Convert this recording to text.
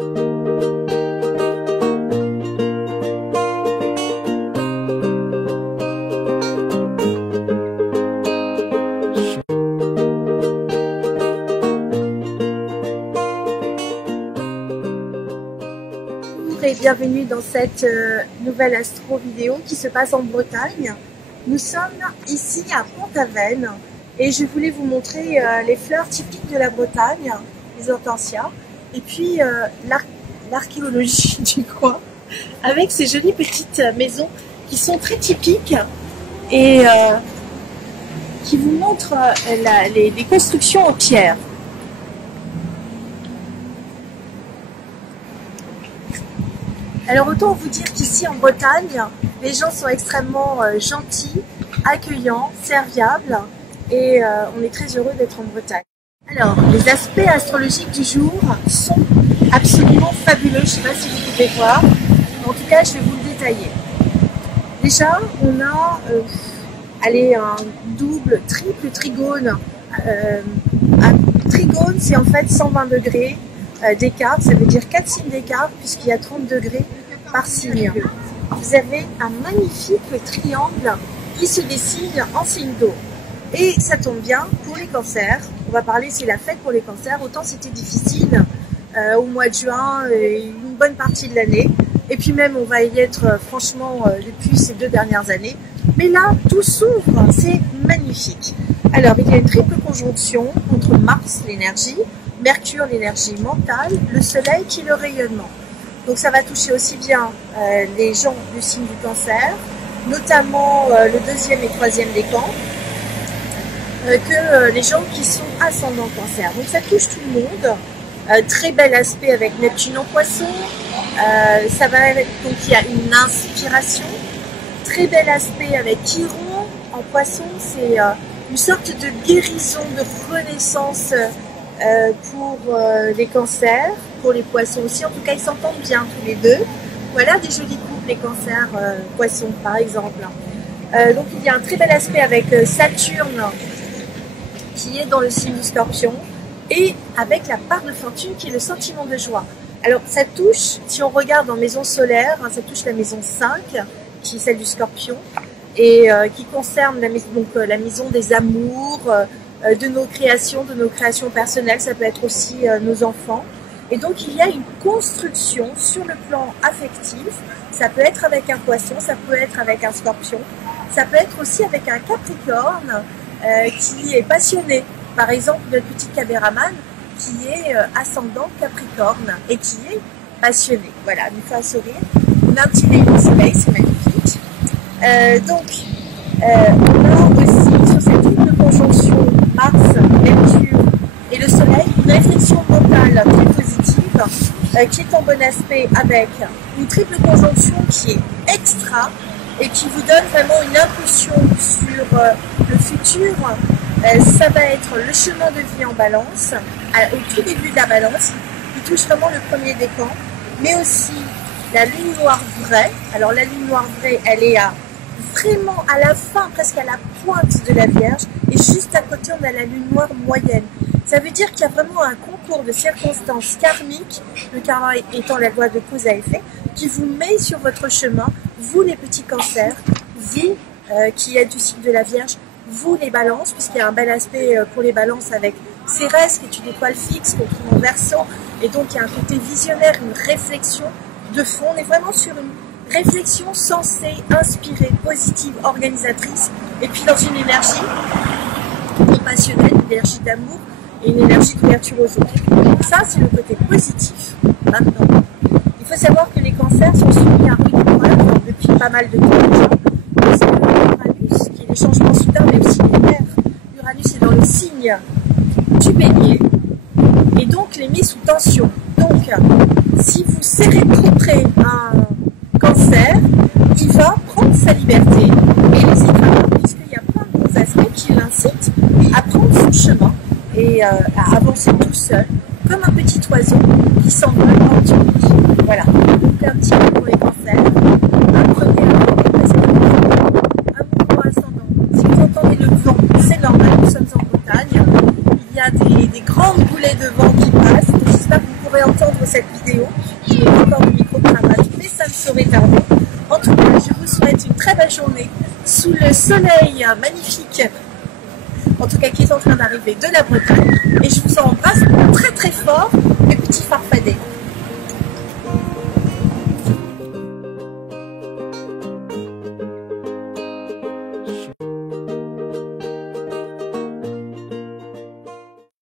Et bienvenue dans cette nouvelle astro vidéo qui se passe en Bretagne. Nous sommes ici à Pont-Aven et je voulais vous montrer les fleurs typiques de la Bretagne, les hortensias, et puis l'archéologie du coin avec ces jolies petites maisons qui sont très typiques et qui vous montrent les constructions en pierre. Alors autant vous dire qu'ici en Bretagne, les gens sont extrêmement gentils, accueillants, serviables et on est très heureux d'être en Bretagne. Alors les aspects astrologiques du jour sont absolument fabuleux, je ne sais pas si vous pouvez voir, en tout cas je vais vous le détailler. Déjà on a un double, triple trigone. Un trigone c'est en fait 120 degrés d'écart, ça veut dire 4 signes d'écart puisqu'il y a 30 degrés par signe. Vous avez un magnifique triangle qui se dessine en signe d'eau. Et ça tombe bien pour les cancers. On va parler, c'est la fête pour les cancers. Autant c'était difficile au mois de juin et une bonne partie de l'année. Et puis même on va y être franchement depuis ces 2 dernières années. Mais là, tout s'ouvre, c'est magnifique. Alors il y a une triple conjonction entre Mars, l'énergie, Mercure, l'énergie mentale, le Soleil qui est le rayonnement. Donc ça va toucher aussi bien les gens du signe du cancer, notamment le 2e et 3e décan, que les gens qui sont ascendants cancer. Donc ça touche tout le monde. Très bel aspect avec Neptune en poisson. Ça va avec, donc il y a une inspiration. Très bel aspect avec Chiron en poisson. C'est une sorte de guérison, de renaissance pour les cancers, pour les poissons aussi. En tout cas, ils s'entendent bien tous les deux. Voilà des jolis couples, les cancers poissons par exemple. Donc il y a un très bel aspect avec Saturne qui est dans le signe du Scorpion et avec la part de fortune qui est le sentiment de joie. Alors ça touche, si on regarde en maison solaire, hein, ça touche la maison 5 qui est celle du Scorpion et qui concerne la maison des amours, de nos créations personnelles, ça peut être aussi nos enfants. Et donc il y a une construction sur le plan affectif, ça peut être avec un poisson, ça peut être avec un scorpion, ça peut être aussi avec un capricorne qui est passionné. Par exemple notre petit caméraman qui est ascendant capricorne et qui est passionné. Voilà, il nous fait un sourire, on a un petit rayon de soleil, c'est magnifique. On a aussi sur cette triple conjonction Mars, Mercure et le Soleil, une réflexion mentale très positive qui est en bon aspect avec une triple conjonction qui est extra et qui vous donne vraiment une impulsion sur le futur. Ça va être le chemin de vie en balance, au tout début de la balance, qui touche vraiment le premier décan, mais aussi la lune noire vraie. Alors la lune noire vraie, elle est vraiment à la fin, presque à la pointe de la Vierge, et juste à côté on a la lune noire moyenne. Ça veut dire qu'il y a vraiment un concours de circonstances karmiques, le karma étant la loi de cause à effet, qui vous met sur votre chemin, vous les petits cancers, vous qui êtes du signe de la Vierge, vous les balances, puisqu'il y a un bel aspect pour les balances avec Cérès, qui est une étoile fixe qu'on trouve en Verseau, et donc il y a un côté visionnaire, une réflexion de fond. On est vraiment sur une réflexion censée inspirer, positive, organisatrice, et puis dans une énergie passionnelle, une énergie d'amour et une énergie d'ouverture aux autres. Donc ça, c'est le côté positif. Maintenant, il faut savoir que les cancers sont soumis à une épreuve depuis pas mal de temps. Parce que Uranus, qui est les changements soudains, mais aussi les terres, Uranus est dans le signe du Bélier, et donc les met sous tension. Donc, si vous serrez trop près un cancer, il va prendre sa liberté et n'hésitera pas, puisqu'il y a plein de bons aspects qui l'incitent à prendre son chemin et à avancer tout seul, comme un petit oiseau qui s'envole en Turquie. Voilà, donc un petit peu pour les cancers. Apprenez à voler parce que amour ascendant. Si vous entendez le vent, c'est normal, nous sommes en Bretagne. Il y a des grandes boulets de vent qui passent, donc j'espère que vous pourrez entendre cette vidéo. Je n'ai pas encore de micro-cravate, mais ça ne saurait tarder. En tout cas, je vous souhaite une très belle journée sous le soleil magnifique, en tout cas qui est en train d'arriver de la Bretagne. Et je vous embrasse très